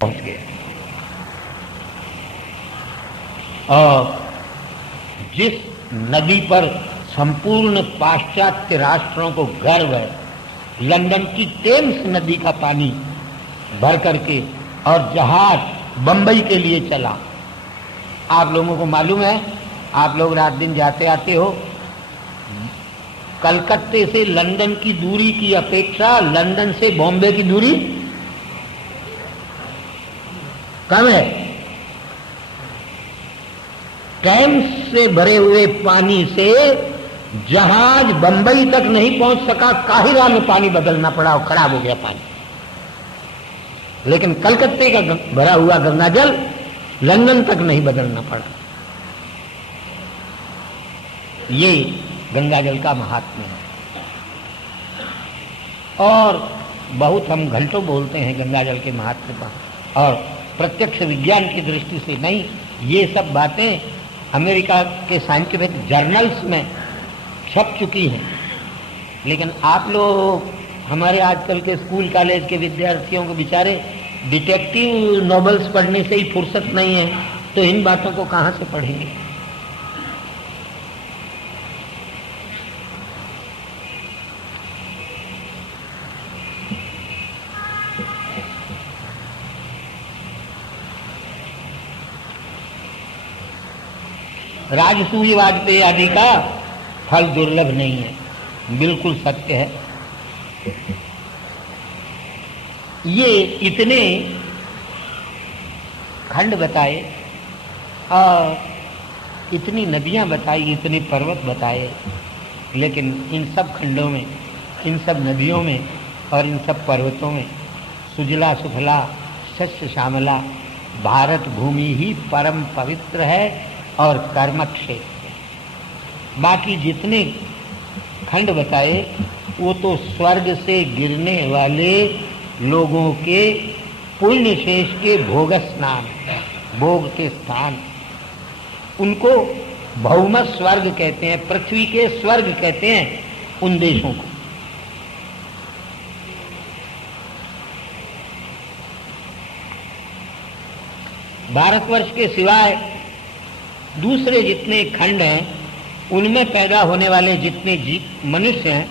पहुंच गया। और जिस नदी पर संपूर्ण पाश्चात्य राष्ट्रों को गर्व है, लंदन की टेम्स नदी का पानी भर करके और जहाज बंबई के लिए चला। आप लोगों को मालूम है, आप लोग रात दिन जाते आते हो, कलकत्ते से लंदन की दूरी की अपेक्षा लंदन से बॉम्बे की दूरी कम है। टेम्स से भरे हुए पानी से जहाज बंबई तक नहीं पहुंच सका, काहिरा में पानी बदलना पड़ा और खराब हो गया पानी। लेकिन कलकत्ते का भरा हुआ गंगा जल लंदन तक नहीं बदलना पड़ा। ये गंगा जल का महात्म्य है। और बहुत हम घंटों बोलते हैं गंगा जल के महात्म्य का, और प्रत्यक्ष विज्ञान की दृष्टि से नहीं। ये सब बातें अमेरिका के साइंटिफिक जर्नल्स में छप चुकी हैं। लेकिन आप लोग, हमारे आजकल के स्कूल कॉलेज के विद्यार्थियों को बेचारे डिटेक्टिव नॉवेल्स पढ़ने से ही फुर्सत नहीं है, तो इन बातों को कहाँ से पढ़ेंगे। राजसूय वाजपेयी आदि का फल दुर्लभ नहीं है, बिल्कुल सत्य है। ये इतने खंड बताए और इतनी नदियां बताई, इतने पर्वत बताए, लेकिन इन सब खंडों में, इन सब नदियों में और इन सब पर्वतों में सुजला सुफला शस्य श्यामला भारत भूमि ही परम पवित्र है और कर्म क्षेत्र। बाकी जितने खंड बताए वो तो स्वर्ग से गिरने वाले लोगों के पुण्य शेष के भोग स्नान, भोग के स्थान, उनको भौम स्वर्ग कहते हैं, पृथ्वी के स्वर्ग कहते हैं उन देशों को। भारतवर्ष के सिवाय दूसरे जितने खंड हैं उनमें पैदा होने वाले जितने मनुष्य हैं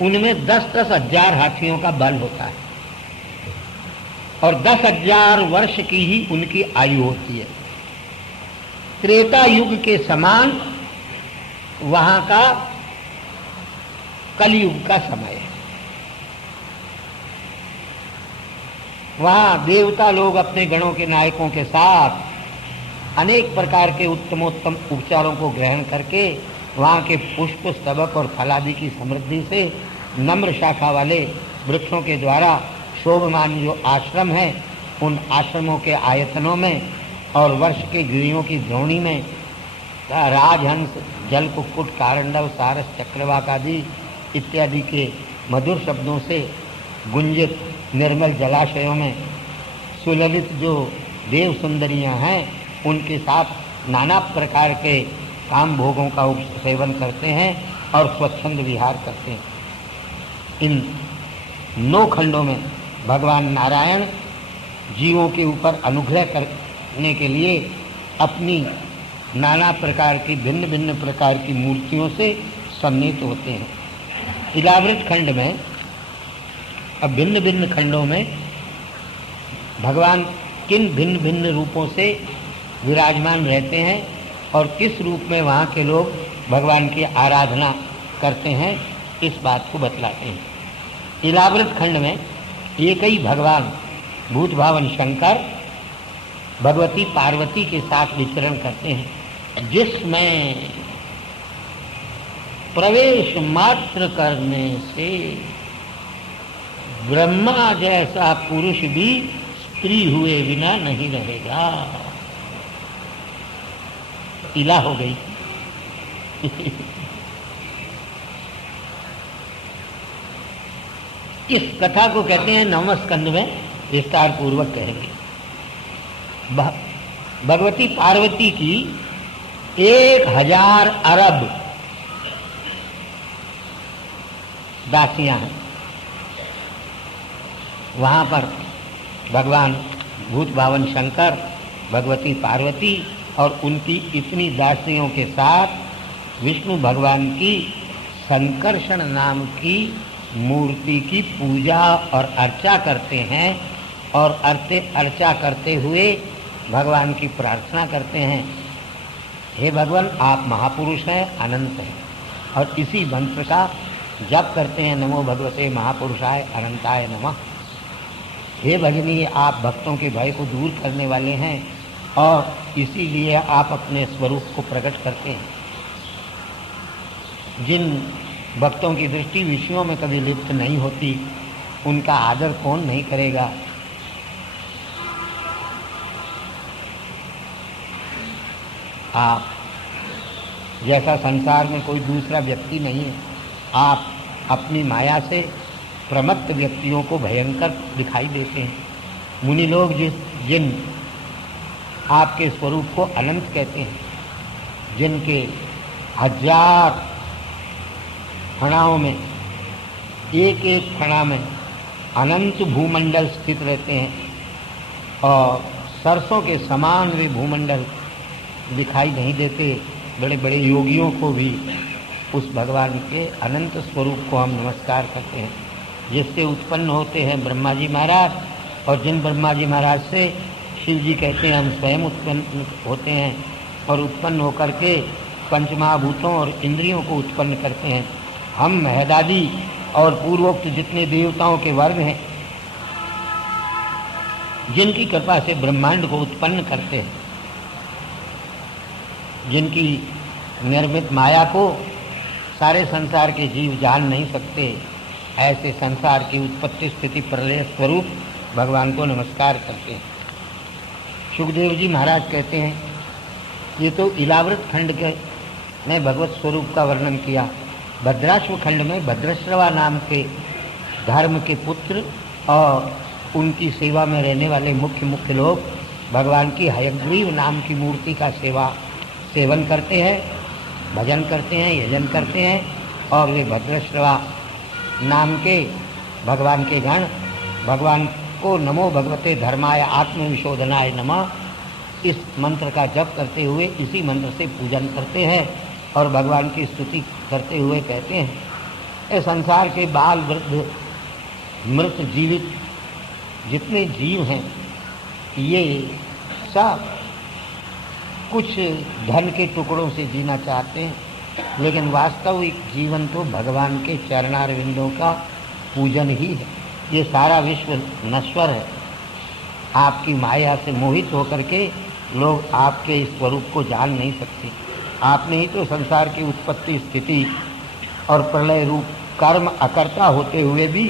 उनमें 10-10 हजार हाथियों का बल होता है और 10,000 वर्ष की ही उनकी आयु होती है। त्रेता युग के समान वहां का कलयुग का समय है। वहां देवता लोग अपने गणों के नायकों के साथ अनेक प्रकार के उत्तमोत्तम उपचारों को ग्रहण करके वहाँ के पुष्प स्तबक और फलादि की समृद्धि से नम्र शाखा वाले वृक्षों के द्वारा शोभमान जो आश्रम है, उन आश्रमों के आयतनों में और वर्ष के गिरियों की द्रोणी में राजहंस, जल कुक्कुट, कारंडव, सारस, चक्रवाक आदि इत्यादि के मधुर शब्दों से गुंजित निर्मल जलाशयों में सुललित जो देव सुंदरियां हैं उनके साथ नाना प्रकार के काम भोगों का सेवन करते हैं और स्वच्छंद विहार करते हैं। इन 9 खंडों में भगवान नारायण जीवों के ऊपर अनुग्रह करने के लिए अपनी नाना प्रकार की भिन्न भिन्न प्रकार की मूर्तियों से सन्निहित होते हैं। इलावृत खंड में, अब भिन्न भिन्न खंडों में भगवान किन भिन्न भिन्न रूपों से विराजमान रहते हैं और किस रूप में वहाँ के लोग भगवान की आराधना करते हैं, इस बात को बतलाते हैं। इलावृत खंड में एक ही भगवान भूत भावन शंकर भगवती पार्वती के साथ विचरण करते हैं, जिसमें प्रवेश मात्र करने से ब्रह्मा जैसा पुरुष भी स्त्री हुए बिना नहीं रहेगा। इला हो गई। इस कथा को कहते हैं 9वें स्कंद में विस्तार पूर्वक कहेंगे। भगवती पार्वती की 1000 अरब दासियां हैं। वहां पर भगवान भूत भावन शंकर, भगवती पार्वती और उनकी इतनी दासियों के साथ विष्णु भगवान की संकर्षण नाम की मूर्ति की पूजा और अर्चा करते हैं और अर्चा करते हुए भगवान की प्रार्थना करते हैं, हे भगवान आप महापुरुष हैं, अनंत हैं। और इसी मंत्र का जप करते हैं, नमो भगवते महापुरुषाय अनंताय नमः। हे भजनी आप भक्तों के भय को दूर करने वाले हैं और इसीलिए आप अपने स्वरूप को प्रकट करते हैं। जिन भक्तों की दृष्टि विषयों में कभी लिप्त नहीं होती उनका आदर कौन नहीं करेगा। आप जैसा संसार में कोई दूसरा व्यक्ति नहीं है। आप अपनी माया से प्रमत्त व्यक्तियों को भयंकर दिखाई देते हैं। मुनि लोग जिन आपके स्वरूप को अनंत कहते हैं, जिनके हजार फणाओं में एक एक फणा में अनंत भूमंडल स्थित रहते हैं और सरसों के समान वे भूमंडल दिखाई नहीं देते, बड़े बड़े योगियों को भी उस भगवान के अनंत स्वरूप को हम नमस्कार करते हैं, जिससे उत्पन्न होते हैं ब्रह्मा जी महाराज। और जिन ब्रह्मा जी महाराज से शिव जी कहते हैं हम स्वयं उत्पन्न होते हैं और उत्पन्न होकर के पंचमहाभूतों और इंद्रियों को उत्पन्न करते हैं। हम महदादी और पूर्वोक्त जितने देवताओं के वर्ग हैं, जिनकी कृपा से ब्रह्मांड को उत्पन्न करते हैं, जिनकी निर्मित माया को सारे संसार के जीव जान नहीं सकते, ऐसे संसार की उत्पत्ति स्थिति प्रलय स्वरूप भगवान को नमस्कार करते हैं। सुखदेव जी महाराज कहते हैं, ये तो इलावृत खंड के में भगवत स्वरूप का वर्णन किया। भद्राश्व खंड में भद्रश्रवा नाम के धर्म के पुत्र और उनकी सेवा में रहने वाले मुख्य लोग भगवान की हयग्रीव नाम की मूर्ति का सेवन करते हैं, भजन करते हैं, यजन करते हैं। और वे भद्रश्रवा नाम के भगवान के गण भगवान को नमो भगवते धर्माय आत्मविशोधनाय नमः इस मंत्र का जप करते हुए इसी मंत्र से पूजन करते हैं और भगवान की स्तुति करते हुए कहते हैं, ये संसार के बाल वृद्ध मृत जीवित जितने जीव हैं, ये सब कुछ धन के टुकड़ों से जीना चाहते हैं, लेकिन वास्तविक जीवन तो भगवान के चरणारविंदों का पूजन ही है। ये सारा विश्व नश्वर है। आपकी माया से मोहित होकर के लोग आपके इस स्वरूप को जान नहीं सकते। आपने ही तो संसार की उत्पत्ति स्थिति और प्रलय रूप कर्म अकर्ता होते हुए भी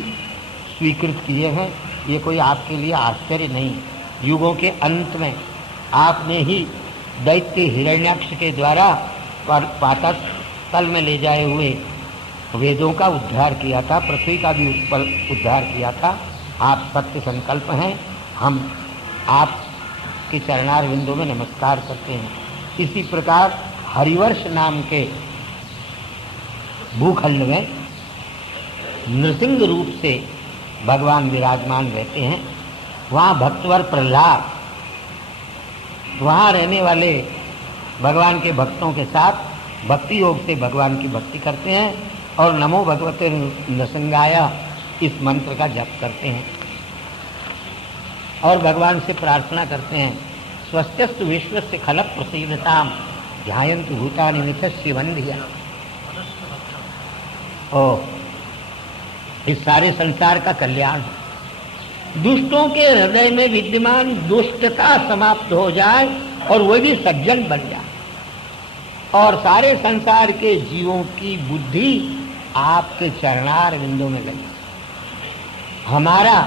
स्वीकृत किए हैं। ये कोई आपके लिए आश्चर्य नहीं। युगों के अंत में आपने ही दैत्य हिरण्याक्ष के द्वारा पाताल तल में ले जाए हुए वेदों का उद्धार किया था, पृथ्वी का भी उद्धार किया था। आप सत्य संकल्प हैं। हम आपके चरणारविंदों में नमस्कार करते हैं। इसी प्रकार हरिवर्ष नाम के भूखंड में नृसिंह रूप से भगवान विराजमान रहते हैं। वहाँ भक्तवर प्रहलाद वहाँ रहने वाले भगवान के भक्तों के साथ भक्ति योग से भगवान की भक्ति करते हैं और नमो भगवते नृसिंहाय इस मंत्र का जप करते हैं और भगवान से प्रार्थना करते हैं, स्वस्त्यस्तु विश्वस्य खल प्रसीदताम ध्यायन्तु भूतानि मिथस्य वन्दिया। इस सारे संसार का कल्याण, दुष्टों के हृदय में विद्यमान दुष्टता समाप्त हो जाए और वह भी सज्जन बन जाए और सारे संसार के जीवों की बुद्धि आपके चरणारविंदों में लगे। हमारा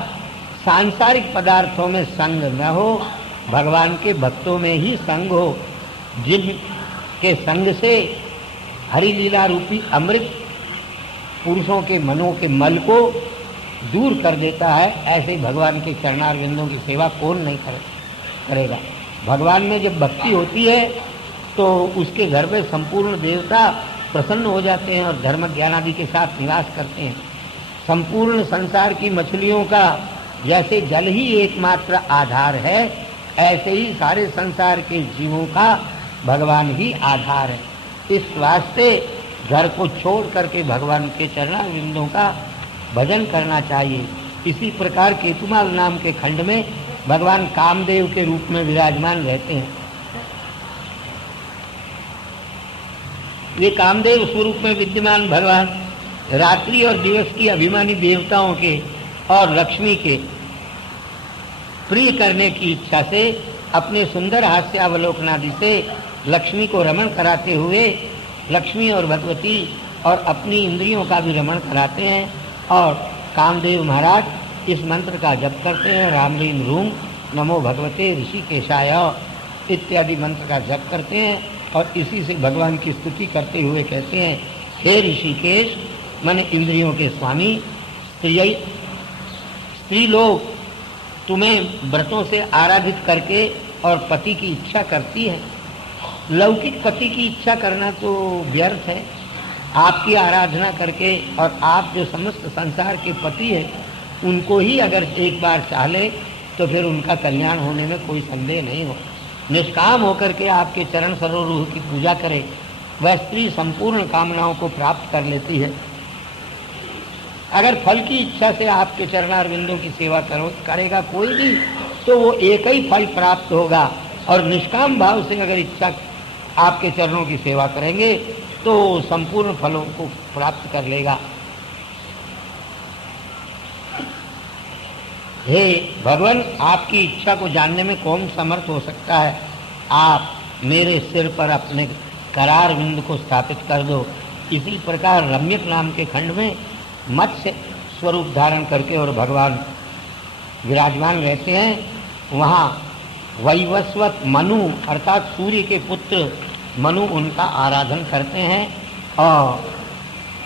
सांसारिक पदार्थों में संग न हो, भगवान के भक्तों में ही संग हो, जिनके संग से हरि लीला रूपी अमृत पुरुषों के मनों के मल को दूर कर देता है। ऐसे भगवान के चरणारविंदों की सेवा कौन नहीं करेगा। भगवान में जब भक्ति होती है तो उसके घर में संपूर्ण देवता प्रसन्न हो जाते हैं और धर्म ज्ञान आदि के साथ निवास करते हैं। संपूर्ण संसार की मछलियों का जैसे जल ही एकमात्र आधार है, ऐसे ही सारे संसार के जीवों का भगवान ही आधार है। इस वास्ते घर को छोड़ करके भगवान के चरणारविंदों का भजन करना चाहिए। इसी प्रकार केतुमाल नाम के खंड में भगवान कामदेव के रूप में विराजमान रहते हैं। वे कामदेव स्वरूप में विद्यमान भगवान रात्रि और दिवस की अभिमानी देवताओं के और लक्ष्मी के प्रिय करने की इच्छा से अपने सुंदर हास्यावलोकनादि से लक्ष्मी को रमण कराते हुए लक्ष्मी और भगवती और अपनी इंद्रियों का भी रमण कराते हैं। और कामदेव महाराज इस मंत्र का जप करते हैं, राम रीम रूम नमो भगवते ऋषिकेशाय इत्यादि मंत्र का जप करते हैं और इसी से भगवान की स्तुति करते हुए कहते हैं, हे ऋषिकेश मन इंद्रियों के स्वामी, स्त्री लोग तुम्हें व्रतों से आराधित करके और पति की इच्छा करती है। लौकिक पति की इच्छा करना तो व्यर्थ है। आपकी आराधना करके और आप जो समस्त संसार के पति हैं उनको ही अगर एक बार चाह ले तो फिर उनका कल्याण होने में कोई संदेह नहीं हो। निष्काम होकर के आपके चरण सरोरूह की पूजा करे, वह स्त्री संपूर्ण कामनाओं को प्राप्त कर लेती है। अगर फल की इच्छा से आपके चरणारविंदों की सेवा करेगा कोई भी, तो वो एक ही फल प्राप्त होगा। और निष्काम भाव से अगर इच्छा आपके चरणों की सेवा करेंगे तो संपूर्ण फलों को प्राप्त कर लेगा। हे भगवान, आपकी इच्छा को जानने में कौन समर्थ हो सकता है। आप मेरे सिर पर अपने करार बिंद को स्थापित कर दो। इसी प्रकार रम्यक नाम के खंड में मत्स्य स्वरूप धारण करके और भगवान विराजमान रहते हैं। वहाँ वैवस्वत मनु अर्थात सूर्य के पुत्र मनु उनका आराधन करते हैं और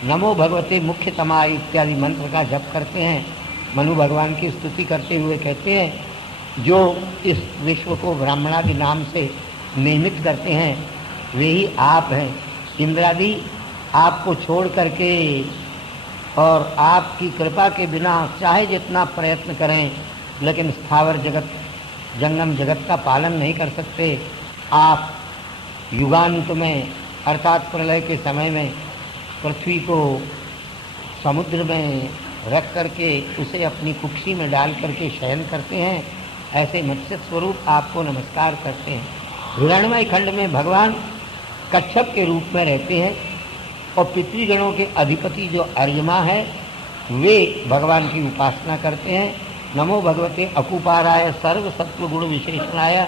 नमो भगवते मुख्यतमा इत्यादि मंत्र का जप करते हैं। मनु भगवान की स्तुति करते हुए कहते हैं, जो इस विश्व को ब्राह्मणादि नाम से नियमित करते हैं वे ही आप हैं। इंद्रादि आपको छोड़ करके और आपकी कृपा के बिना चाहे जितना प्रयत्न करें लेकिन स्थावर जगत जंगम जगत का पालन नहीं कर सकते। आप युगांत में अर्थात प्रलय के समय में पृथ्वी को समुद्र में रख करके उसे अपनी कुक्षी में डाल करके शयन करते हैं। ऐसे मत्स्य स्वरूप आपको नमस्कार करते हैं। हिरण्मय खंड में भगवान कच्छप के रूप में रहते हैं और पितृगणों के अधिपति जो अर्यमा है वे भगवान की उपासना करते हैं। नमो भगवते अकुपाराय सर्व सत्व गुण विशेषणाय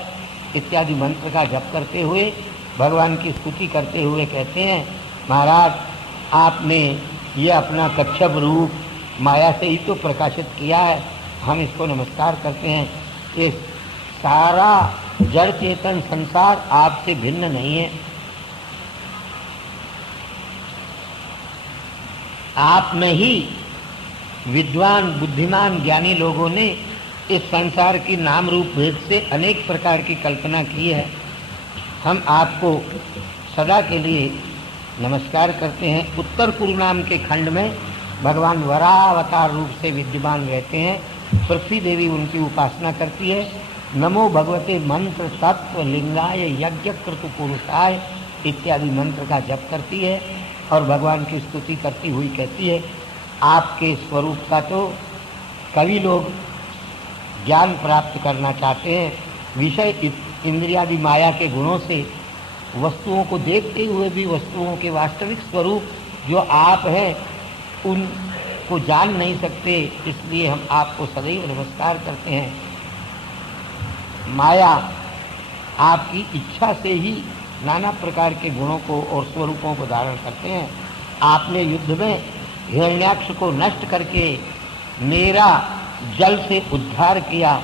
इत्यादि मंत्र का जप करते हुए भगवान की स्तुति करते हुए कहते हैं, महाराज आपने ये अपना कच्छप रूप माया से ही तो प्रकाशित किया है, हम इसको नमस्कार करते हैं। ये सारा जड़ चेतन संसार आपसे भिन्न नहीं है। आप में ही विद्वान बुद्धिमान ज्ञानी लोगों ने इस संसार की नाम रूप भेद से अनेक प्रकार की कल्पना की है। हम आपको सदा के लिए नमस्कार करते हैं। उत्तर कुरु नाम के खंड में भगवान वरावतार रूप से विद्यमान रहते हैं। पृथ्वी देवी उनकी उपासना करती है। नमो भगवते मंत्र तत्व लिंगाय यज्ञ कृत पुरुषाय इत्यादि मंत्र का जप करती है और भगवान की स्तुति करती हुई कहती है, आपके स्वरूप का तो कई लोग ज्ञान प्राप्त करना चाहते हैं। विषय इंद्रियादि माया के गुणों से वस्तुओं को देखते हुए भी वस्तुओं के वास्तविक स्वरूप जो आप हैं उनको जान नहीं सकते, इसलिए हम आपको सदैव नमस्कार करते हैं। माया आपकी इच्छा से ही नाना प्रकार के गुणों को और स्वरूपों को धारण करते हैं। आपने युद्ध में हिरण्याक्ष को नष्ट करके मेरा जल से उद्धार किया,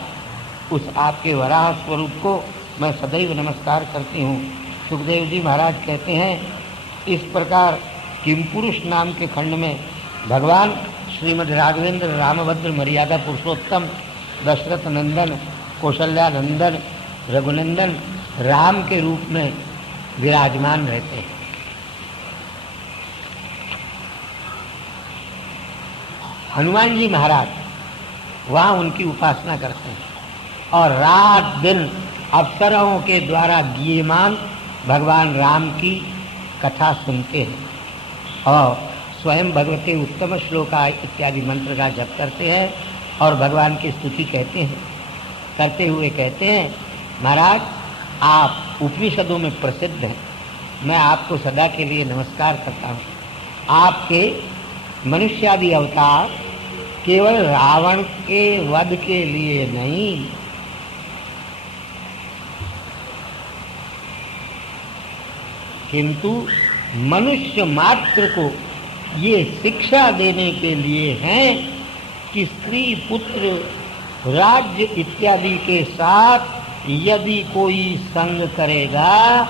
उस आपके वराह स्वरूप को मैं सदैव नमस्कार करती हूँ। सुखदेव जी महाराज कहते हैं, इस प्रकार किमपुरुष नाम के खंड में भगवान श्रीमद् राघवेंद्र रामभद्र मर्यादा पुरुषोत्तम दशरथ नंदन कौशल्यानंदन रघुनंदन राम के रूप में विराजमान रहते हैं। हनुमान जी महाराज वहाँ उनकी उपासना करते हैं और रात दिन अप्सराओं के द्वारा गीयमान भगवान राम की कथा सुनते हैं और स्वयं भगवते उत्तम श्लोका इत्यादि मंत्र का जप करते हैं और भगवान की स्तुति कहते हैं, करते हुए कहते हैं, महाराज आप उपनिषदों में प्रसिद्ध हैं, मैं आपको सदा के लिए नमस्कार करता हूँ। आपके मनुष्यादि अवतार केवल रावण के वध के लिए नहीं, किंतु मनुष्य मात्र को ये शिक्षा देने के लिए हैं कि स्त्री पुत्र राज्य इत्यादि के साथ यदि कोई संग करेगा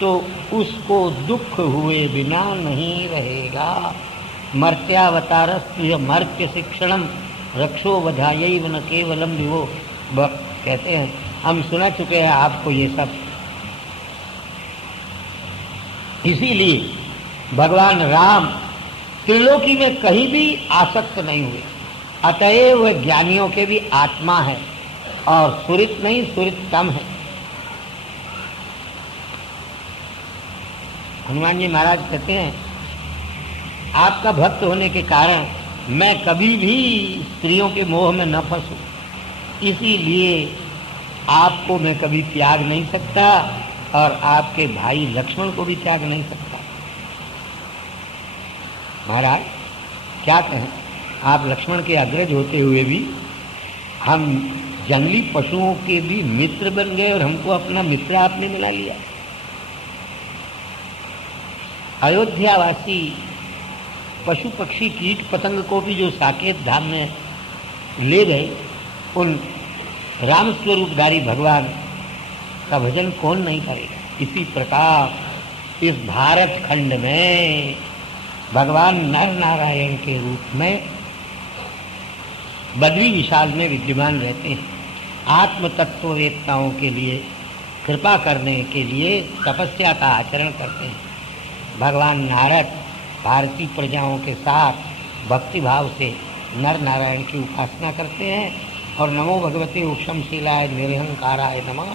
तो उसको दुख हुए बिना नहीं रहेगा। मर्त्यावतारस्य मर्त्य शिक्षणम रक्षो वधायैव न केवलम विभो, कहते हैं हम सुना चुके हैं आपको ये सब। इसीलिए भगवान राम त्रिलोकी में कहीं भी आसक्त नहीं हुए, अतएव वह ज्ञानियों के भी आत्मा है और सुरित नहीं, सुरित कम है। हनुमान जी महाराज कहते हैं आपका भक्त होने के कारण मैं कभी भी स्त्रियों के मोह में न फंसूं, इसीलिए आपको मैं कभी त्याग नहीं सकता और आपके भाई लक्ष्मण को भी त्याग नहीं सकता। महाराज क्या कहें, आप लक्ष्मण के अग्रज होते हुए भी हम जंगली पशुओं के भी मित्र बन गए और हमको अपना मित्र आपने मिला लिया। अयोध्यावासी पशु पक्षी कीट पतंग को भी जो साकेत धाम में ले गए, उन राम स्वरूपधारी भगवान का भजन कौन नहीं करेगा। इसी प्रकार इस भारत खंड में भगवान नर नारायण के रूप में बद्री विशाल में विद्यमान रहते हैं। आत्म तत्ववेत्ताओं के लिए कृपा करने के लिए तपस्या का आचरण करते हैं। भगवान नारद भारतीय प्रजाओं के साथ भक्ति भाव से नर नारायण की उपासना करते हैं और नमो भगवते उक्षमशीलाय निरहंकाराय नमः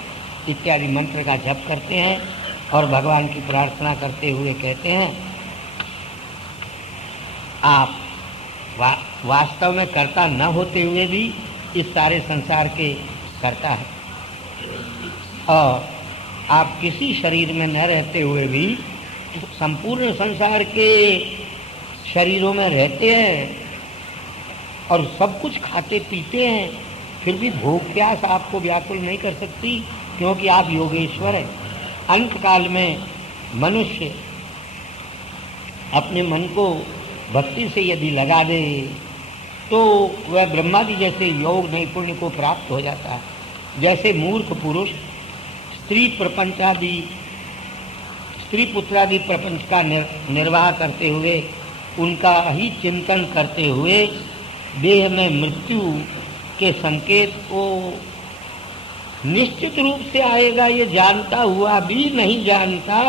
इत्यादि मंत्र का जप करते हैं और भगवान की प्रार्थना करते हुए कहते हैं आप वास्तव में कर्ता न होते हुए भी इस सारे संसार के कर्ता है और आप किसी शरीर में न रहते हुए भी संपूर्ण संसार के शरीरों में रहते हैं और सब कुछ खाते पीते हैं, फिर भी भूख प्यास आपको व्याकुल नहीं कर सकती क्योंकि आप योगेश्वर हैं। अंत काल में मनुष्य अपने मन को भक्ति से यदि लगा दे तो वह ब्रह्मादि जैसे योग नैपुण्य को प्राप्त हो जाता है। जैसे मूर्ख पुरुष स्त्री पुत्रादि प्रपंच का निर्वाह करते हुए उनका ही चिंतन करते हुए देह में मृत्यु के संकेत को निश्चित रूप से आएगा ये जानता हुआ भी नहीं जानता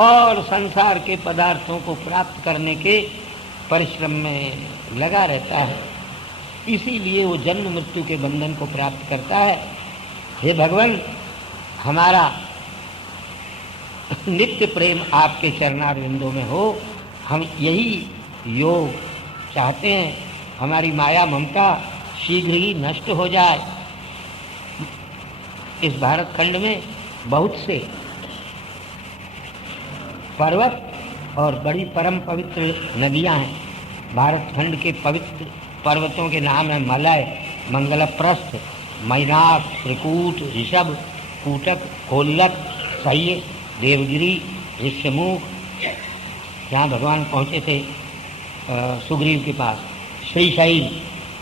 और संसार के पदार्थों को प्राप्त करने के परिश्रम में लगा रहता है, इसीलिए वो जन्म मृत्यु के बंधन को प्राप्त करता है। हे भगवान, हमारा नित्य प्रेम आपके चरणारविंदों में हो, हम यही योग चाहते हैं। हमारी माया ममता शीघ्र ही नष्ट हो जाए। इस भारत खंड में बहुत से पर्वत और बड़ी परम पवित्र नदियां हैं। भारत खंड के पवित्र पर्वतों के नाम हैं मलय, मंगलप्रस्थ, मैनाक, त्रिकूट, ऋषभ, कूटक, कोल्लक, सह्य, देवगिरी, ऋष्यमुख, जहाँ भगवान पहुँचे थे सुग्रीव के पास, श्रीशैल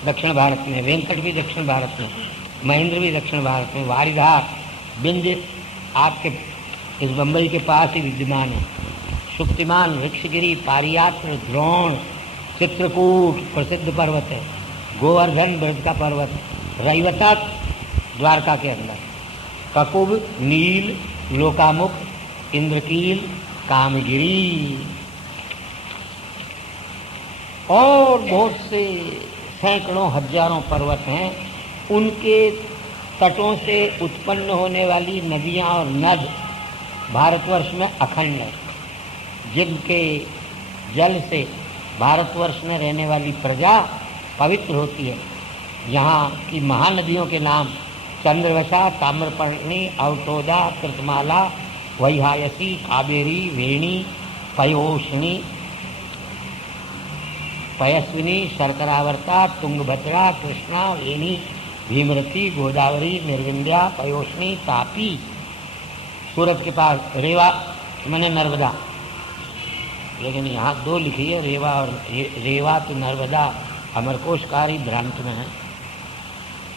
दक्षिण भारत में, वेंकट भी दक्षिण भारत में, महेंद्र भी दक्षिण भारत में, वारिधार, बिंज आपके इस बम्बई के पास ही विद्यमान है, शुक्तिमान, वृक्षगिरी, पारियात्र, द्रोण, चित्रकूट प्रसिद्ध पर्वत है, गोवर्धन ब्रज का पर्वत, रैवता द्वारका के अंदर, ककुब, नील, लोकामुख, इंद्रकील, कामगिरी और बहुत से सैकड़ों हजारों पर्वत हैं, उनके तटों से उत्पन्न होने वाली नदियां और नद भारतवर्ष में अखंड है, जिनके जल से भारतवर्ष में रहने वाली प्रजा पवित्र होती है। यहाँ की महानदियों के नाम चंद्रवशा, ताम्रपर्णी, अवटोदा, कृतमाला, वैहायसी, कावेरी, वेणी, पयोष्णी, पयस्विनी, शर्करावर्ता, तुंगभद्रा, कृष्णा, वेणी, भीमरती, गोदावरी, निर्विंध्या, पयोष्णी, तापी। सूरत के पास रेवा मैंने नर्मदा, लेकिन यहाँ दो लिखी है, रेवा और रेवा तो नर्मदा अमरकोशकारी भ्रांत में है।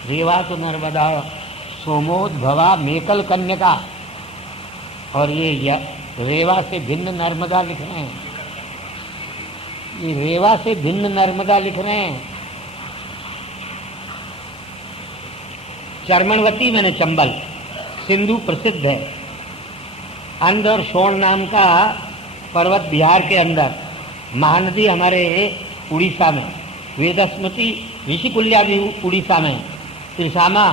रेवा तो नर्मदा सोमोद्भवा मेकल कन्यका, और ये रेवा से भिन्न नर्मदा लिख रहे हैं। ये रेवा से भिन्न नर्मदा लिख रहे हैं। चर्मणवती मैंने चंबल, सिंधु प्रसिद्ध है। अंध और शोण नाम का पर्वत बिहार के अंदर, महानदी हमारे उड़ीसा में, वेदस्मृति ऋषिकुल्या भी उड़ीसा में, त्रिशामा,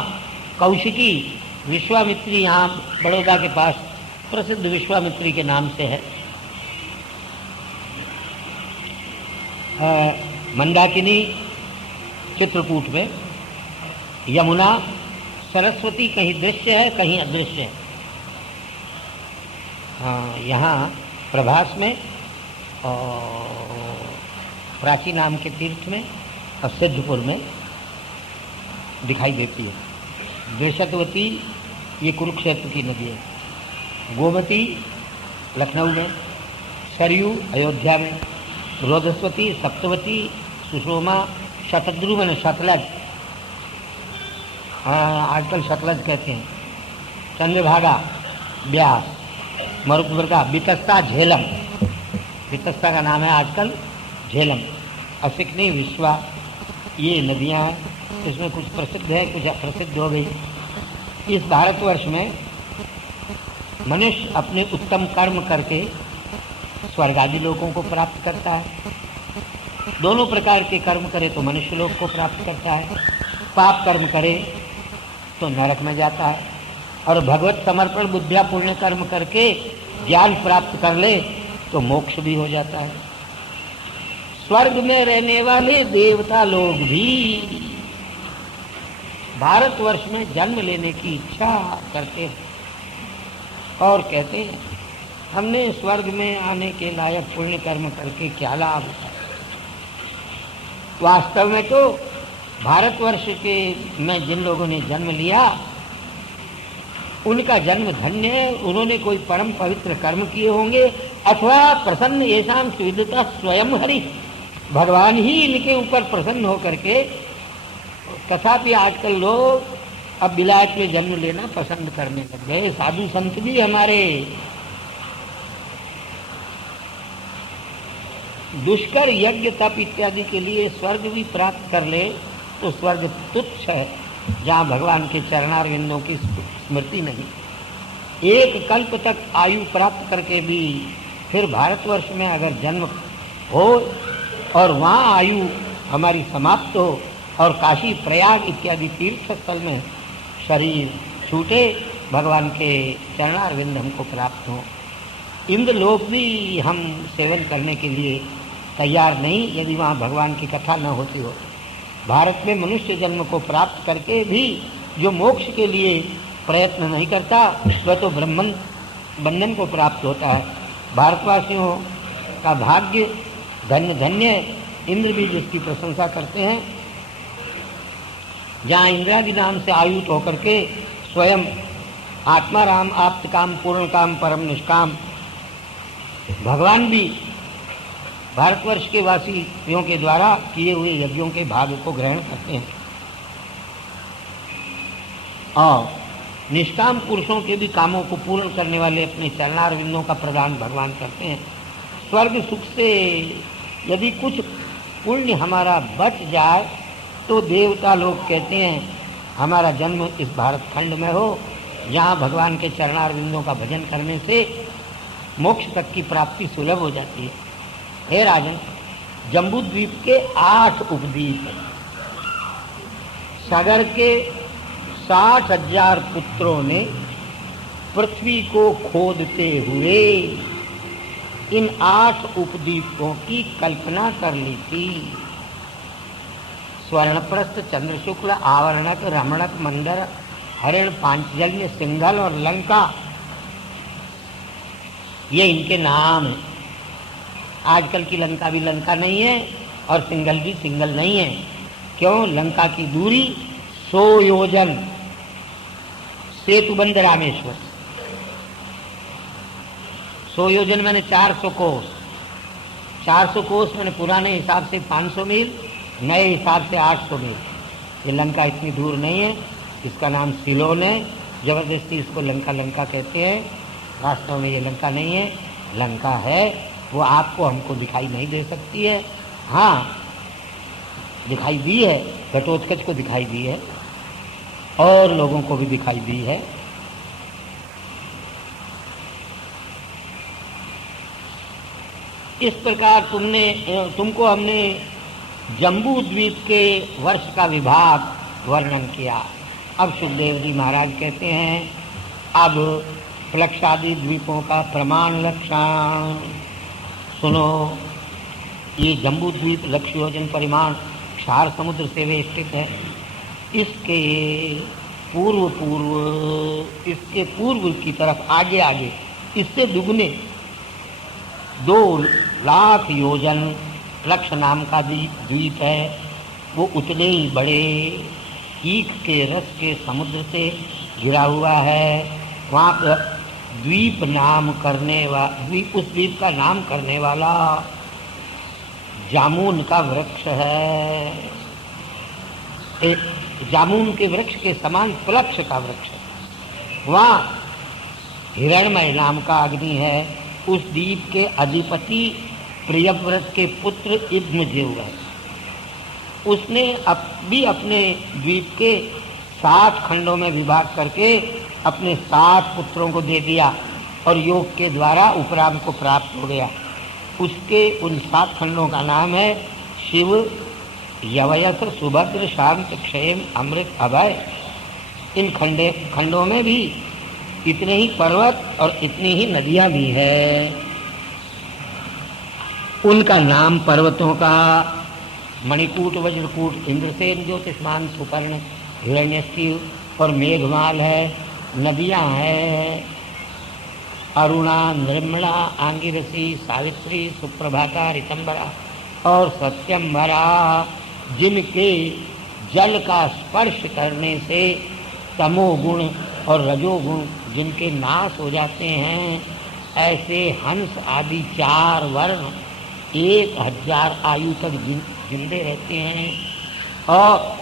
कौशिकी, विश्वामित्री यहाँ बड़ौदा के पास प्रसिद्ध विश्वामित्री के नाम से है। मंदाकिनी चित्रकूट में, यमुना, सरस्वती कहीं दृश्य है कहीं अदृश्य है। यहाँ प्रभास में और प्राची नाम के तीर्थ में और सिद्धपुर में दिखाई देती है। देशतवती ये कुरुक्षेत्र की नदी है। गोमती लखनऊ में, सरयू अयोध्या में, रोधस्वती, सप्तवती, सुषमा, शतद्रु में सतलज, आजकल सतलज कहते हैं, चंद्रभागा, ब्यास, मरुकवर्गा, बितस्ता, झेलम, बितस्ता का नाम है आजकल झेलम, असिकनी, विश्वा, ये नदियाँ हैं। इसमें कुछ प्रसिद्ध है, कुछ अप्रसिद्ध हो गई। इस भारतवर्ष में मनुष्य अपने उत्तम कर्म करके स्वर्ग आदि लोगों को प्राप्त करता है। दोनों प्रकार के कर्म करे तो मनुष्य लोक को प्राप्त करता है, पाप कर्म करे तो नरक में जाता है, और भगवत समर्पण बुद्धिया पुण्य कर्म करके ज्ञान प्राप्त कर ले तो मोक्ष भी हो जाता है। स्वर्ग में रहने वाले देवता लोग भी भारतवर्ष में जन्म लेने की इच्छा करते हैं और कहते हैं हमने स्वर्ग में आने के लायक पुण्य कर्म करके क्या लाभ। वास्तव में तो भारतवर्ष के में जिन लोगों ने जन्म लिया उनका जन्म धन्य है। उन्होंने कोई परम पवित्र कर्म किए होंगे, अथवा प्रसन्न येषां सुविदितः स्वयं हरि, भगवान ही इनके ऊपर प्रसन्न होकर के। तथापि आजकल लोग अब विलायत में जन्म लेना पसंद करने लग गए। साधु संत भी हमारे दुष्कर यज्ञ तप इत्यादि के लिए स्वर्ग भी प्राप्त कर ले तो स्वर्ग तुच्छ है, जहाँ भगवान के चरणारविंदों की स्मृति नहीं। एक कल्प तक आयु प्राप्त करके भी फिर भारतवर्ष में अगर जन्म हो और वहाँ आयु हमारी समाप्त हो और काशी प्रयाग इत्यादि तीर्थ स्थल में शरीर छूटे, भगवान के चरणारविंद हमको प्राप्त हो। इंद्र लोक भी हम सेवन करने के लिए तैयार नहीं यदि वहाँ भगवान की कथा न होती हो। भारत में मनुष्य जन्म को प्राप्त करके भी जो मोक्ष के लिए प्रयत्न नहीं करता वह तो ब्रह्मन बंधन को प्राप्त होता है। भारतवासियों का भाग्य धन्य धन्य, इंद्र भी जिसकी प्रशंसा करते हैं। जहाँ इंद्रादि नाम से आयुत होकर के स्वयं आत्मा राम आप्त काम पूर्ण काम परम निष्काम भगवान भी भारतवर्ष के वासियों के द्वारा किए हुए यज्ञों के भाग को ग्रहण करते हैं और निष्काम पुरुषों के भी कामों को पूर्ण करने वाले अपने चरणारविंदों का प्रदान भगवान करते हैं। स्वर्ग सुख से यदि कुछ पुण्य हमारा बच जाए तो देवता लोग कहते हैं हमारा जन्म इस भारत खंड में हो, जहाँ भगवान के चरणारविंदों का भजन करने से मोक्ष तक की प्राप्ति सुलभ हो जाती है। हे राजन, जम्बू द्वीप के 8 उपद्वीप हैं। सगर के 60,000 पुत्रों ने पृथ्वी को खोदते हुए इन 8 उपद्वीपों की कल्पना कर ली थी। स्वर्णप्रस्थ, चंद्रशुक्ल, आवरणक, रमणक, मंदर, हरिण, पांचजन्य, सिंघल और लंका, ये इनके नाम हैं। आजकल की लंका भी लंका नहीं है और सिंघल भी सिंघल नहीं है। क्यों? लंका की दूरी 100 योजन, सेतुबंध रामेश्वर। 100 योजन मैंने 400 कोस। 400 कोस मैंने पुराने हिसाब से 500 मील, नए हिसाब से 800 मील। ये लंका इतनी दूर नहीं है। इसका नाम सिलोन है। जबरदस्ती इसको लंका लंका कहते हैं। वास्तव में ये लंका नहीं है, लंका है। वो आपको हमको दिखाई नहीं दे सकती है। हाँ, दिखाई दी है, घटोत्कच को दिखाई दी है और लोगों को भी दिखाई दी है। इस प्रकार तुमको हमने जम्बू द्वीप के वर्ष का विभाग वर्णन किया। अब सुखदेव जी महाराज कहते हैं, अब प्लक्षादि द्वीपों का प्रमाण लक्षण सुनो। ये जम्बू द्वीप लक्ष्य योजन परिमाण क्षार समुद्र से वेष्टित है। इसके पूर्व की तरफ आगे आगे इससे दुगने 2,00,000 योजन लक्ष्य नाम का द्वीप है। वो उतने ही बड़े ईख के रस के समुद्र से घिरा हुआ है। वहाँ पर द्वीप उस द्वीप का नाम करने वाला जामुन का वृक्ष है। जामुन के वृक्ष के समान प्लक्ष का वृक्ष है। वहाँ हिरण्मय नाम का अग्नि है। उस द्वीप के अधिपति प्रियव्रत के पुत्र इब्नजीव है। उसने भी अपने द्वीप के 7 खंडों में विभाग करके अपने 7 पुत्रों को दे दिया और योग के द्वारा उपराम को प्राप्त हो गया। उसके उन 7 खंडों का नाम है शिव, यवयस, सुभद्र, शांत, क्षेम, अमृत, अभय। इन खंडों में भी इतने ही पर्वत और इतनी ही नदियां भी है। उनका नाम पर्वतों का मणिकूट, वज्रकूट, इंद्रसेन, ज्योतिष्मान, सुपर्ण, हिरण्यस्यु और मेघमाल है। नदियां हैं अरुणा, निर्मला, आंगिरसी, सावित्री, सुप्रभाता, ऋतंबरा और सत्यंबरा, जिनके जल का स्पर्श करने से तमोगुण और रजोगुण जिनके नाश हो जाते हैं। ऐसे हंस आदि 4 वर्ण 1000 आयु तक जिंदे रहते हैं और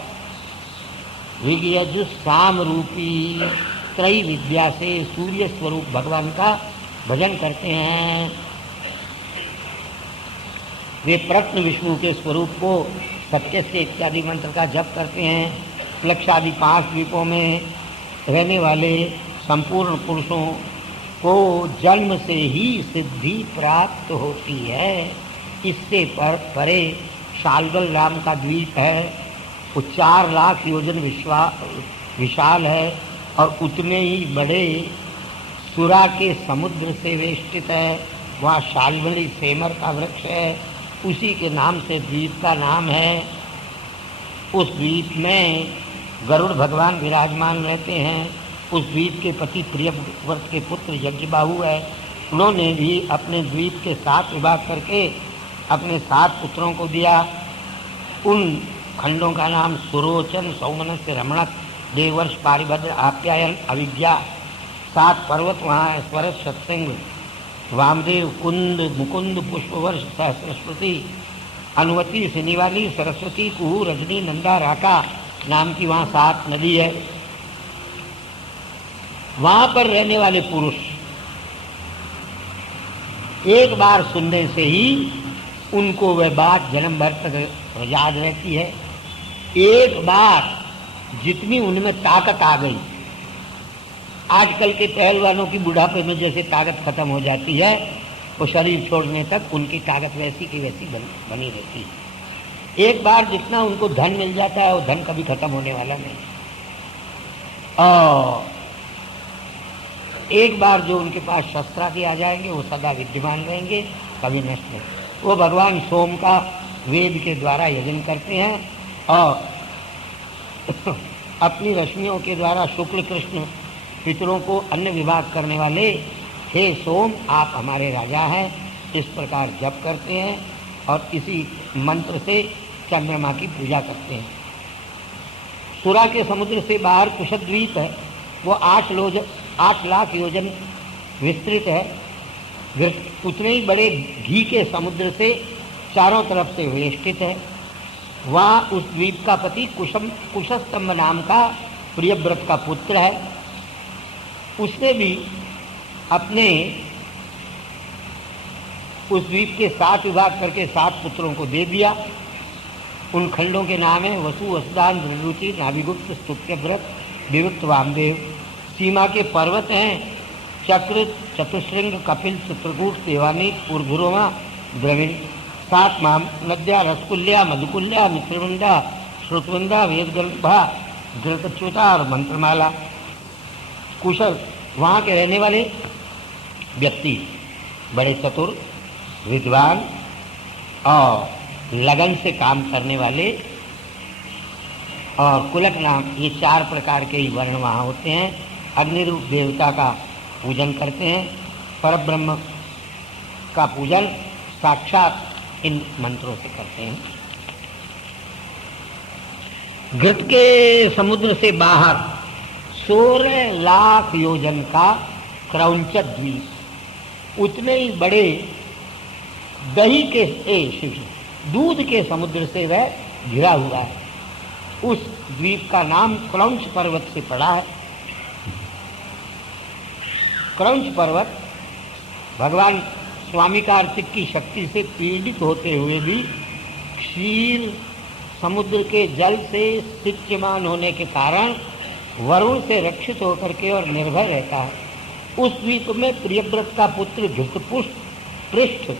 ऋग्यजु साम रूपी त्रय विद्या से सूर्य स्वरूप भगवान का भजन करते हैं। वे प्रत्न विष्णु के स्वरूप को सत्य से इत्यादि मंत्र का जप करते हैं। प्लक्षादि 5 द्वीपों में रहने वाले संपूर्ण पुरुषों को जन्म से ही सिद्धि प्राप्त होती है। इससे परे शाल्गल नाम का द्वीप है। वो 4,00,000 योजन विशाल है और उतने ही बड़े सुरा के समुद्र से वेष्टित है। वहाँ शाल्मली सेमर का वृक्ष है, उसी के नाम से द्वीप का नाम है। उस द्वीप में गरुड़ भगवान विराजमान रहते हैं। उस द्वीप के पति प्रियव्रत के पुत्र यज्ञबाहु है। उन्होंने भी अपने द्वीप के 7 विभाग करके अपने 7 पुत्रों को दिया। उन खंडों का नाम सुरोचन, सौमनस्य, रमणक, देवर्ष, पारिभद्र, आप्यायन, अविद्या। 7 पर्वत वहाँ है, स्वरस, सत्संग, वामदेव, कुंद, मुकुंद, पुष्पवर्ष, सहस्रस्वती, अनुवती, सिनीवाली, सरस्वती, कुहू, रजनी, नंदा, राका नाम की वहाँ 7 नदी है। वहाँ पर रहने वाले पुरुष एक बार सुनने से ही उनको वह बात जन्म भर तक याद रहती है। एक बार जितनी उनमें ताकत आ गई, आजकल के पहलवानों की बुढ़ापे में जैसे ताकत खत्म हो जाती है, वो शरीर छोड़ने तक उनकी ताकत वैसी की वैसी बनी रहती है। एक बार जितना उनको धन मिल जाता है वो धन कभी खत्म होने वाला नहीं। और एक बार जो उनके पास शस्त्रादि आ जाएंगे वो सदा विद्यमान रहेंगे, कभी नष्ट नहीं। वो भगवान सोम का वेद के द्वारा यजन करते हैं और अपनी रश्मियों के द्वारा शुक्ल कृष्ण पितरों को अन्न विभाग करने वाले, हे सोम आप हमारे राजा हैं, इस प्रकार जप करते हैं और इसी मंत्र से चंद्रमा की पूजा करते हैं। सुरा के समुद्र से बाहर कुशद्वीप है, वो 8 लाख योजन विस्तृत है। उतने ही बड़े घी के समुद्र से चारों तरफ से वेष्टित है। वहाँ उस द्वीप का पति कुशस्तंभ नाम का प्रियव्रत का पुत्र है। उसने भी अपने उस द्वीप के 7 विभाग करके 7 पुत्रों को दे दिया। उन खंडों के नाम है वसु, वसुदान, धृरुचि, नाभिगुप्त, स्तुत्यव्रत, विविक्त, वामदेव। सीमा के पर्वत हैं चक्र, चतुश्रृंग, कपिल, चित्रकूट, सेवानी, पूर्वरोमा, द्रविण। 7 नद्या रसकुल्या, मधुकुल्या, मित्रवृंदा, श्रुतवृंदा, वेदगर्भा, घृतच्युता और मंत्रमाला। कुशल वहाँ के रहने वाले व्यक्ति बड़े चतुर, विद्वान और लगन से काम करने वाले, और कुलक नाम, ये 4 प्रकार के ही वर्ण वहाँ होते हैं। अग्निरूप देवता का पूजन करते हैं। परब्रह्म का पूजन साक्षात इन मंत्रों से करते हैं। घृत के समुद्र से बाहर 16 लाख योजन का क्रौंच द्वीप, उतने ही बड़े दही के दूध के समुद्र से वह घिरा हुआ है। उस द्वीप का नाम क्रौंच पर्वत से पड़ा है। क्रौंच पर्वत भगवान स्वामी कार्तिक की शक्ति से पीड़ित होते हुए भी क्षीर समुद्र के जल से सिच्यमान होने के कारण वरुण से रक्षित होकर के और निर्भय रहता है। उस द्वीप में प्रियव्रत का पुत्र घृतपुष्ट पृष्ठ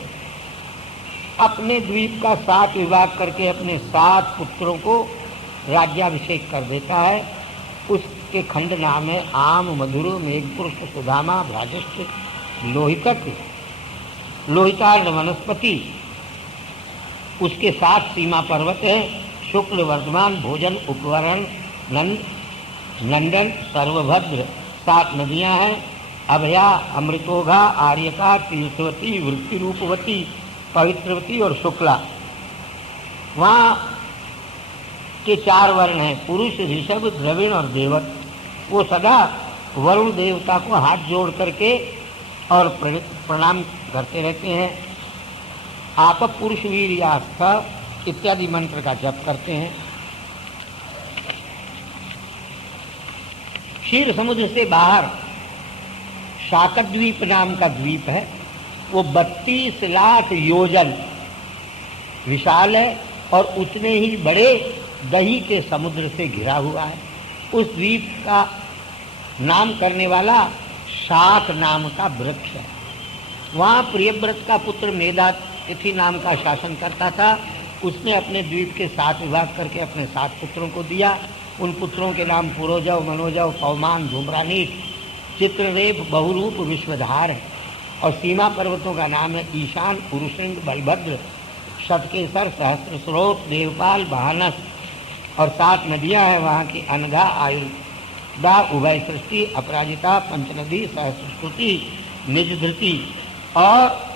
अपने द्वीप का 7 विभाग करके अपने 7 पुत्रों को राज्याभिषेक कर देता है। उसके खंड नाम है आम, मधुर, मेघपुष्प, सुदामा, भ्राजश्च, लोहितक, लोहितार्ण वनस्पति। उसके 7 सीमा पर्वत है, शुक्ल, वर्धमान, भोजन, उपवरण, नंदन, सर्वभद्र। 7 नदियां हैं, अभया, अमृतोघा, आर्यका, तीर्थवती, वृत्ति रूपवती, पवित्रवती और शुक्ला। वहाँ के 4 वर्ण हैं, पुरुष, ऋषभ, द्रविण और देवत। वो सदा वरुण देवता को हाथ जोड़ करके और प्रणाम करते रहते हैं। आप पुरुष वीर्यास्था इत्यादि मंत्र का जप करते हैं। क्षीर समुद्र से बाहर शाकद्वीप नाम का द्वीप है। वो 32 लाख योजन विशाल है और उतने ही बड़े दही के समुद्र से घिरा हुआ है। उस द्वीप का नाम करने वाला शाक नाम का वृक्ष है। वहाँ प्रियव्रत का पुत्र मेधातिथि नाम का शासन करता था। उसने अपने द्वीप के 7 विभाग करके अपने 7 पुत्रों को दिया। उन पुत्रों के नाम पुरोजव, मनोजव, पवमान, धूम्रानीत, चित्ररेप, बहुरूप, विश्वधार है। और सीमा पर्वतों का नाम है ईशान, पुरुषृंग, बलभद्र, शतकेसर, सहस्रस्रोत, देवपाल, बहानस। और 7 नदियां हैं वहाँ की अनघा, आयुर्दा, उभय सृष्टि, अपराजिता, पंचनदी, सहस्रश्रुति, निजधृति। और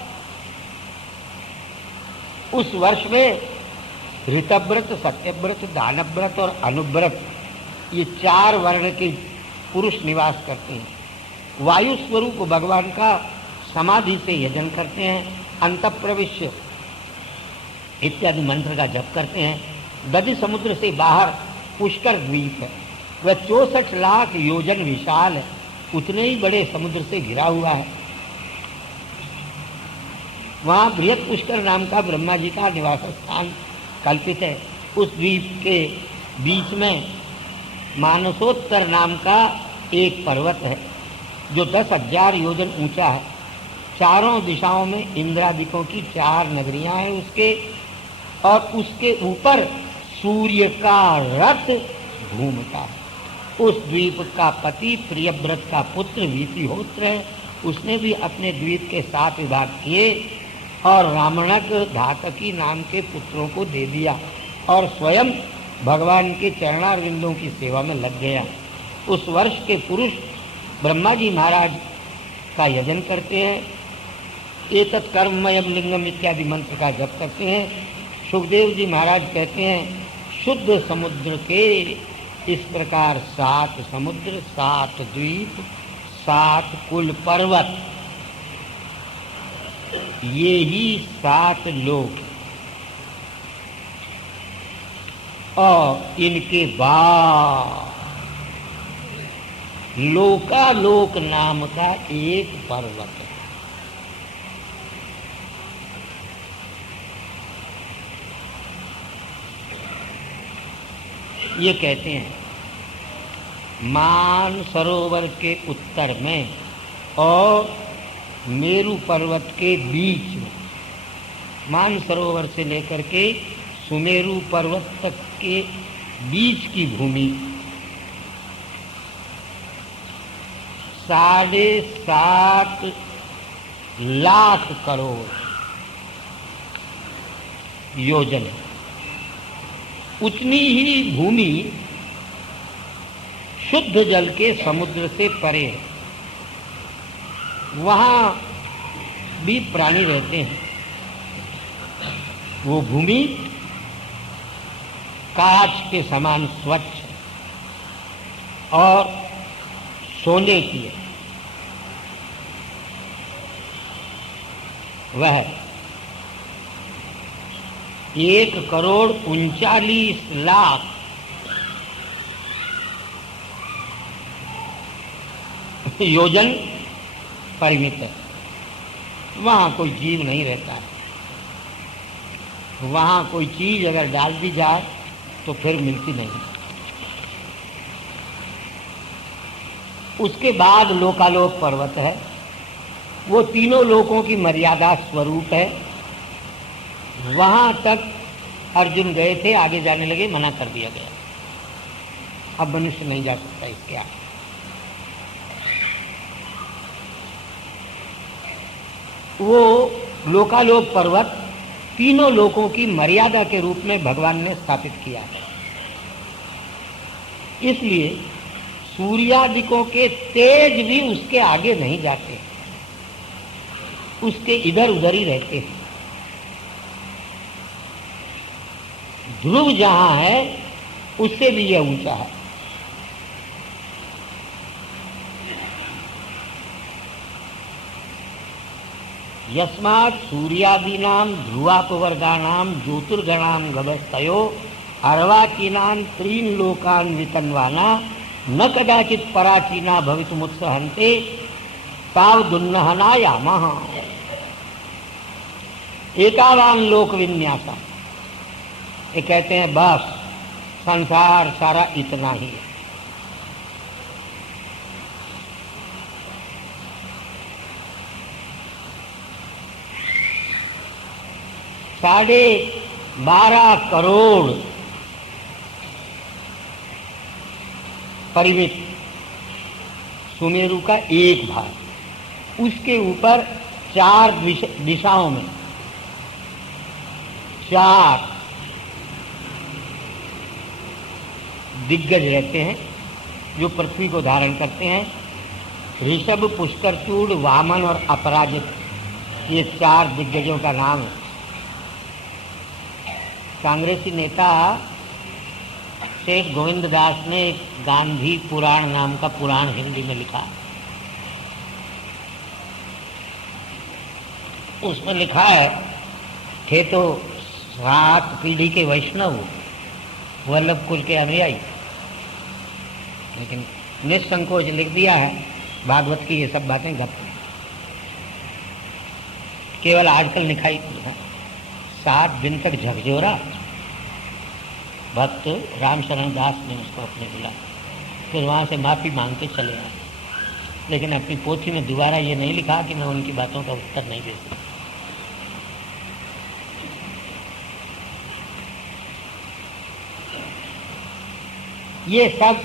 उस वर्ष में ऋतव्रत, सत्यव्रत, दानव्रत और अनुव्रत, ये 4 वर्ण के पुरुष निवास करते हैं। वायु स्वरूप भगवान का समाधि से यजन करते हैं। अंतःप्रविश्य इत्यादि मंत्र का जप करते हैं। दधि समुद्र से बाहर पुष्कर द्वीप है। वह 64 लाख योजन विशाल है, उतने ही बड़े समुद्र से घिरा हुआ है। वहाँ बृहत पुष्कर नाम का ब्रह्मा जी का निवास स्थान कल्पित है। उस द्वीप के बीच में मानसोत्तर नाम का एक पर्वत है जो 10,000 योजन ऊंचा है। चारों दिशाओं में इंद्रादिकों की 4 नगरियां हैं उसके, और उसके ऊपर सूर्य का रथ घूमता। उस द्वीप का पति प्रियव्रत का पुत्र वीतिहोत्र है, उसने भी अपने द्वीप के 7 विभाग किए और रामणक धातकी नाम के पुत्रों को दे दिया और स्वयं भगवान के चरणारविंदों की सेवा में लग गया। उस वर्ष के पुरुष ब्रह्मा जी महाराज का यजन करते हैं, एतत् कर्ममयम् लिंगम इत्यादि मंत्र का जप करते हैं। सुखदेव जी महाराज कहते हैं शुद्ध समुद्र के इस प्रकार 7 समुद्र, 7 द्वीप, 7 कुल पर्वत, ये ही 7 लोक, और इनके बाद लोकालोक नाम का एक पर्वत है। ये कहते हैं मान सरोवर के उत्तर में और मेरू पर्वत के बीच में, मान सरोवर से लेकर के सुमेरु पर्वत तक के बीच की भूमि 7.5 लाख करोड़ योजन है। उतनी ही भूमि शुद्ध जल के समुद्र से परे है, वहां भी प्राणी रहते हैं। वो भूमि कांच के समान स्वच्छ और सोने की है। वह 1,39,00,000 योजन परिमित है। वहां कोई जीव नहीं रहता। वहां कोई चीज अगर डाल दी जाए तो फिर मिलती नहीं। उसके बाद लोकालोक पर्वत है, वो तीनों लोकों की मर्यादा स्वरूप है। वहां तक अर्जुन गए थे, आगे जाने लगे, मना कर दिया गया। अब मनुष्य नहीं जा सकता इसके आगे। वो लोकालोक पर्वत तीनों लोकों की मर्यादा के रूप में भगवान ने स्थापित किया है। इसलिए सूर्यादिकों के तेज भी उसके आगे नहीं जाते, उसके इधर उधर ही रहते हैं। ध्रुव जहां है उससे भी यह ऊंचा है। यस्मात् सूर्यादीनां ध्रुवापवर्गाणां ज्योतिर्गणां गवस्तयो अर्वाचीनां त्रीन् लोकान् वितन्वाना न कदाचित् पराचीना भवितुमुत्सहन्ते तावदुन्नहना यामः। एकावान लोक विन्यासा। ये कहते हैं बस संसार सारा इतना ही है। $12.5 करोड़ परिमित सुमेरु का एक भाग, उसके ऊपर 4 दिशाओं में 4 दिग्गज रहते हैं जो पृथ्वी को धारण करते हैं। ऋषभ, पुष्करचूड़, वामन और अपराजित, ये 4 दिग्गजों का नाम है। कांग्रेसी नेता शेख गोविंद दास ने एक गांधी पुराण नाम का पुराण हिंदी में लिखा। उसमें लिखा है, थे तो 7 पीढ़ी के वैष्णव, वल्लभ कुल के अनुयायी, लेकिन निसंकोच लिख दिया है भागवत की ये सब बातें गप केवल आजकल लिखाई है। 7 दिन तक झकझोरा, भक्त रामशरण दास ने उसको अपने बुला, फिर वहाँ से माफ़ी मांग के चले आए, लेकिन अपनी पोथी में दोबारा ये नहीं लिखा कि मैं उनकी बातों का उत्तर नहीं दे सकता। ये सब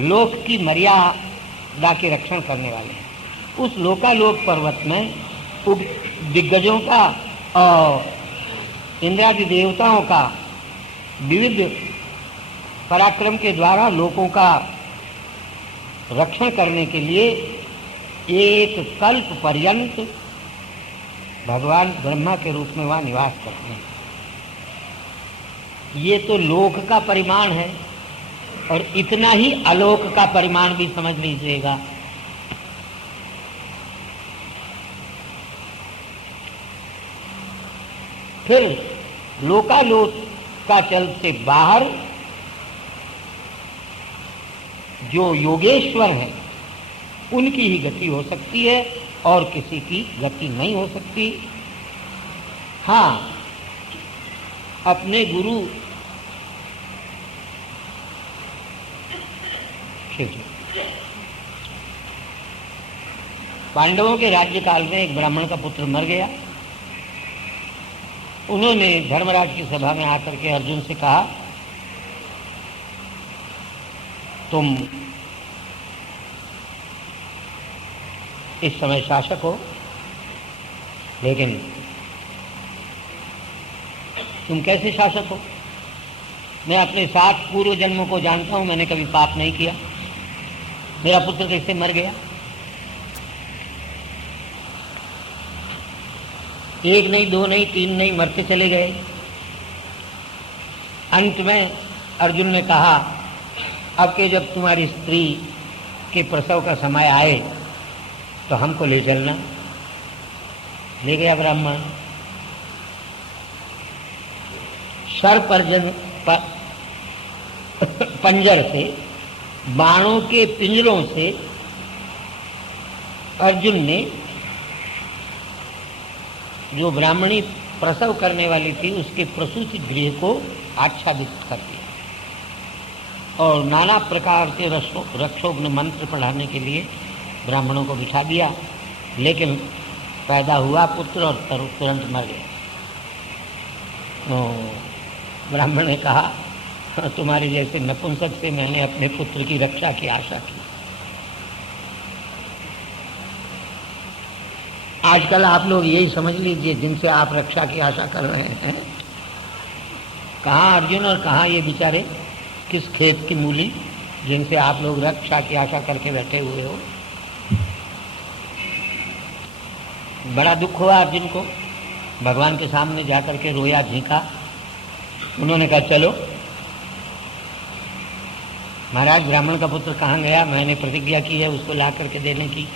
लोक की मर्यादा के रक्षण करने वाले हैं। उस लोकालोक पर्वत में दिग्गजों का और इंद्रादि देवताओं का विविध पराक्रम के द्वारा लोगों का रक्षण करने के लिए एक कल्प पर्यंत भगवान ब्रह्मा के रूप में वहाँ निवास करते हैं। ये तो लोक का परिमाण है, और इतना ही अलोक का परिमाण भी समझ लीजिएगा। फिर लोकालोक का चल से बाहर जो योगेश्वर हैं उनकी ही गति हो सकती है और किसी की गति नहीं हो सकती। हाँ, अपने गुरु पांडवों के राज्यकाल में एक ब्राह्मण का पुत्र मर गया। उन्होंने धर्मराज की सभा में आकर के अर्जुन से कहा, तुम इस समय शासक हो, लेकिन तुम कैसे शासक हो? मैं अपने 7 पूर्व जन्मों को जानता हूं, मैंने कभी पाप नहीं किया। मेरा पुत्र कैसे मर गया? एक नहीं, 2 नहीं, 3 नहीं, मरते चले गए। अंत में अर्जुन ने कहा, अब के जब तुम्हारी स्त्री के प्रसव का समय आए तो हमको ले चलना। ले गया ब्राह्मण। पंजर से, बाणों के पिंजरों से अर्जुन ने जो ब्राह्मणी प्रसव करने वाली थी उसके प्रसूति गृह को आच्छादित कर दिया और नाना प्रकार के रक्षोघ्न मंत्र पढ़ाने के लिए ब्राह्मणों को बिठा दिया। लेकिन पैदा हुआ पुत्र और तुरंत मर गया। तो ब्राह्मण ने कहा, तुम्हारी जैसे नपुंसक से मैंने अपने पुत्र की रक्षा की आशा की। आजकल आप लोग यही समझ लीजिए, जिनसे आप रक्षा की आशा कर रहे हैं, कहाँ अर्जुन और कहाँ ये बेचारे, किस खेत की मूली जिनसे आप लोग रक्षा की आशा करके बैठे हुए हो। बड़ा दुख हुआ अर्जुन को। भगवान के सामने जाकर के रोया, झींका। उन्होंने कहा, चलो महाराज, ब्राह्मण का पुत्र कहाँ गया? मैंने प्रतिज्ञा की है उसको ला करके देने की।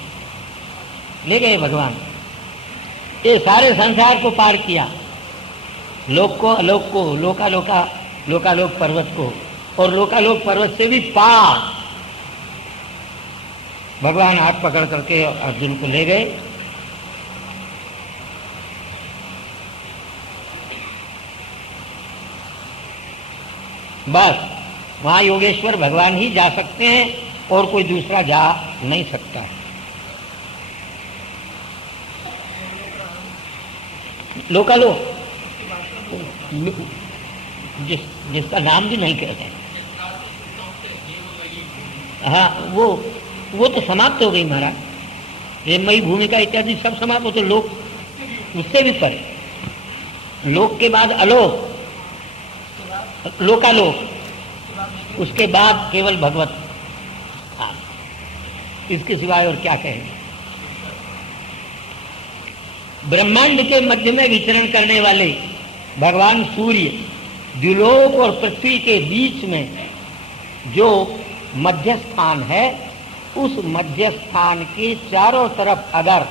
ले गए भगवान। ये सारे संसार को पार किया, लोक को, अलोक को, लोकालोक पर्वत को, और लोकालोक पर्वत से भी पार भगवान हाथ पकड़ करके अर्जुन को ले गए। बस वहां योगेश्वर भगवान ही जा सकते हैं और कोई दूसरा जा नहीं सकता। लोकालोक जिसका नाम भी नहीं कहते। हाँ, वो तो समाप्त हो गई महाराज। प्रेममयी भूमिका इत्यादि सब समाप्त हो, तो लोक उससे भी परे। लोक के बाद अलोक, लोकालोक, उसके बाद केवल भगवत। हाँ, इसके सिवाय और क्या कहेंगे। ब्रह्मांड के मध्य में विचरण करने वाले भगवान सूर्य, द्युलोक और पृथ्वी के बीच में जो मध्य स्थान है, उस मध्य स्थान के चारों तरफ अगर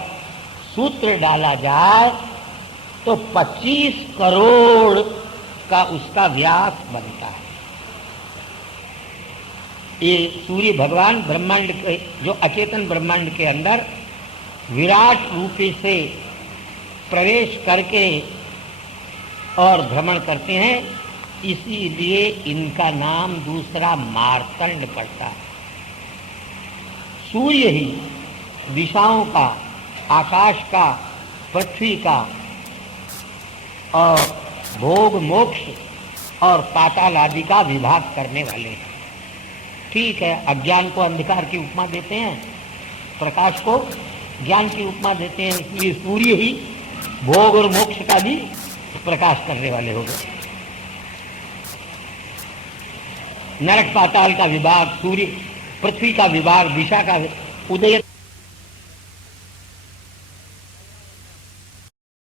सूत्र डाला जाए तो 25 करोड़ का उसका व्यास बनता है। ये सूर्य भगवान ब्रह्मांड के, जो अचेतन ब्रह्मांड के अंदर विराट रूप से प्रवेश करके और भ्रमण करते हैं, इसीलिए इनका नाम दूसरा मार्तंड पड़ता है। सूर्य ही दिशाओं का, आकाश का, पृथ्वी का और भोग, मोक्ष और पाताल आदि का विभाग करने वाले हैं। ठीक है, अज्ञान को अंधकार की उपमा देते हैं, प्रकाश को ज्ञान की उपमा देते हैं, इसलिए सूर्य ही भोग और मोक्ष का भी प्रकाश करने वाले हो गए। नरक पाताल का विभाग सूर्य, पृथ्वी का विभाग दिशा का उदय